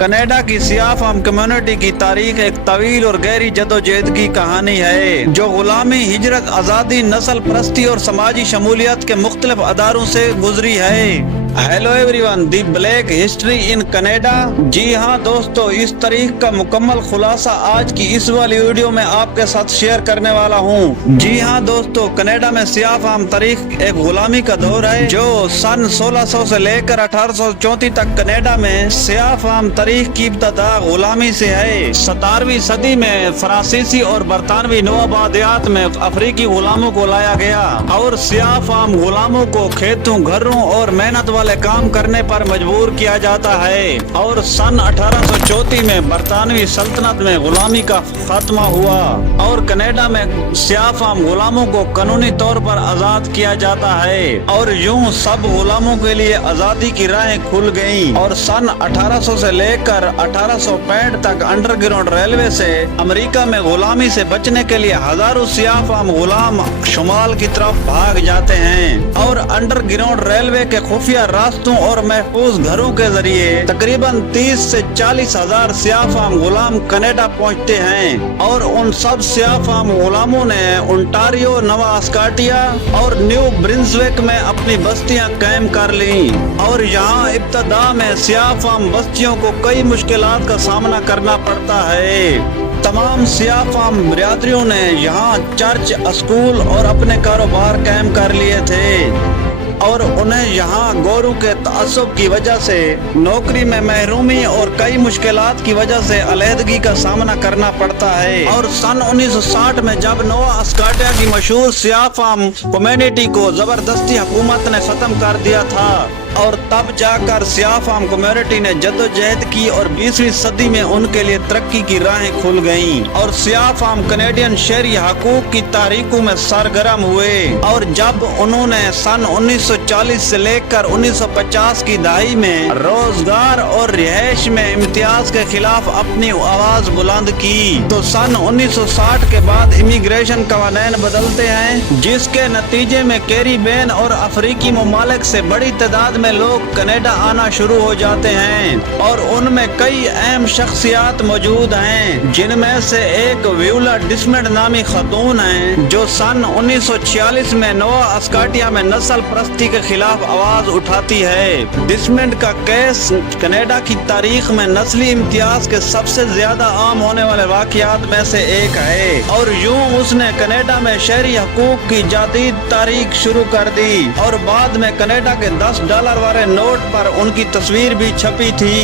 Canada की सियाह form community की तारीख एक तवील और गहरी जदोजहद की कहानी है जो गुलामी, हिजरत, आज़ादी, नस्ल परस्ती और समाजी शमूलियत के मुख्तलिफ अदारों से गुजरी है। Hello everyone, the black history in Canada. जी हाँ दोस्तों, इस तारीख का मुकम्मल खुलासा आज की इस वाली वीडियो में आपके साथ शेयर करने वाला हूँ। जी हाँ दोस्तों, कनाडा में सियाह फाम तारीख एक गुलामी का दौर है जो सन 1600 से लेकर 1834 तक कनाडा में सियाह फाम तारीख की इब्तदा गुलामी से है। 17वीं सदी में फ्रांसीसी और बरतानवी नवाबादियात में अफ्रीकी गुलामों को लाया गया और सियाह फाम गुलामों को खेतों, घरों और मेहनत वाले काम करने पर मजबूर किया जाता है। और सन 1834 में बरतानवी सल्तनत में गुलामी का खात्मा हुआ और कनाडा में सियाह फाम गुलामों को कानूनी तौर पर आजाद किया जाता है और यूं सब गुलामों के लिए आजादी की राहें खुल गईं। और सन 1800 से लेकर 1865 तक अंडरग्राउंड रेलवे से अमेरिका में गुलामी से बचने के लिए हजारों सियाह फाम गुलाम शुमाल की तरफ भाग जाते हैं और अंडरग्राउंड रेलवे के खुफिया रास्तों और महफूज घरों के जरिए तकरीबन 30 से 40 हजार सियाह फाम गुलाम कनाडा पहुंचते हैं। और उन सब सियाह फाम गुलामों ने ओंटारियो, नवा स्कॉटिया और न्यू ब्रिंसविक में अपनी बस्तियां कायम कर ली और यहाँ इब्तदा में सियाह फाम बस्तियों को कई मुश्किलात का सामना करना पड़ता है। तमाम सियाह फाम बिरादरियों ने यहाँ चर्च, स्कूल और अपने कारोबार कायम कर लिए थे और उन्हें यहाँ गोरों के तअस्सुब की वजह से नौकरी में महरूमी और कई मुश्किलात की वजह से अलहदगी का सामना करना पड़ता है। और सन 1960 में जब नोवा स्कॉटिया की मशहूर सियाह फाम कम्युनिटी को जबरदस्ती हुकूमत ने खत्म कर दिया था और तब जाकर सियाह फाम कम्युनिटी ने जद्दोजहद की और 20वीं सदी में उनके लिए तरक्की की राहें खुल गईं और सियाह फाम कनेडियन शहरी हकूक की तारीखों में सरगर्म हुए। और जब उन्होंने सन 1940 से लेकर 1950 की दहाई में रोजगार और रिहाइश में इम्तियाज के खिलाफ अपनी आवाज बुलंद की तो सन 1960 के बाद इमिग्रेशन कानून बदलते हैं जिसके नतीजे में कैरिबियन और अफ्रीकी ममालिक से बड़ी तादाद में लोग कनाडा आना शुरू हो जाते हैं और उनमें कई अहम शख्सियात मौजूद हैं जिनमें से एक व्यूला डिस्मंड नामी खातून है जो सन 1946 में नोवा स्कॉटिया में नस्ल परस्ती के खिलाफ आवाज उठाती है। डिस्मंड का केस कनाडा की तारीख में नस्ली इम्तियाज के सबसे ज्यादा आम होने वाले वाकयात में से एक है और यूं उसने कनाडा में शहरी हकूक की जदीद तारीख शुरू कर दी और बाद में कनाडा के $10 वाले नोट पर उनकी तस्वीर भी छपी थी।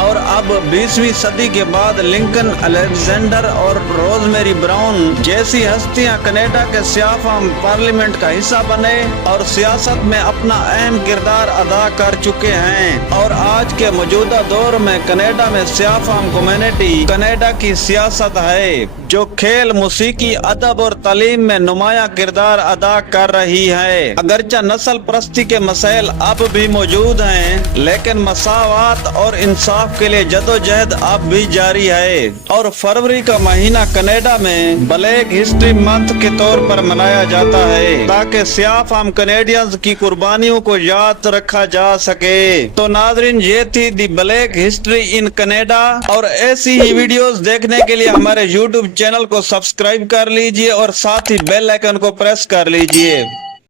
और अब 20वीं सदी के बाद लिंकन, अलेक्जेंडर और रोजमेरी ब्राउन जैसी हस्तियां कनाडा के सियाह फाम पार्लियामेंट का हिस्सा बने और सियासत में अपना अहम किरदार अदा कर चुके हैं। और आज के मौजूदा दौर में कनाडा में सियाह फाम कम्युनिटी कनाडा की सियासत है जो खेल, मौसीकी, अदब और तालीम में नुमाया किरदार अदा कर रही है। अगरचे नस्ल परस्ती के मसाइल अब भी मौजूद हैं लेकिन मसावात और इंसाफ के लिए जदोजहद अब भी जारी है। और फरवरी का महीना कनाडा में ब्लैक हिस्ट्री मंथ के तौर पर मनाया जाता है ताकि सियाह फाम कनेडियंस की कुर्बानियों को याद रखा जा सके। तो नाजरीन, ये थी दी ब्लैक हिस्ट्री इन कनाडा और ऐसी ही वीडियोस देखने के लिए हमारे YouTube चैनल को सब्सक्राइब कर लीजिए और साथ ही बेल आइकन को प्रेस कर लीजिए।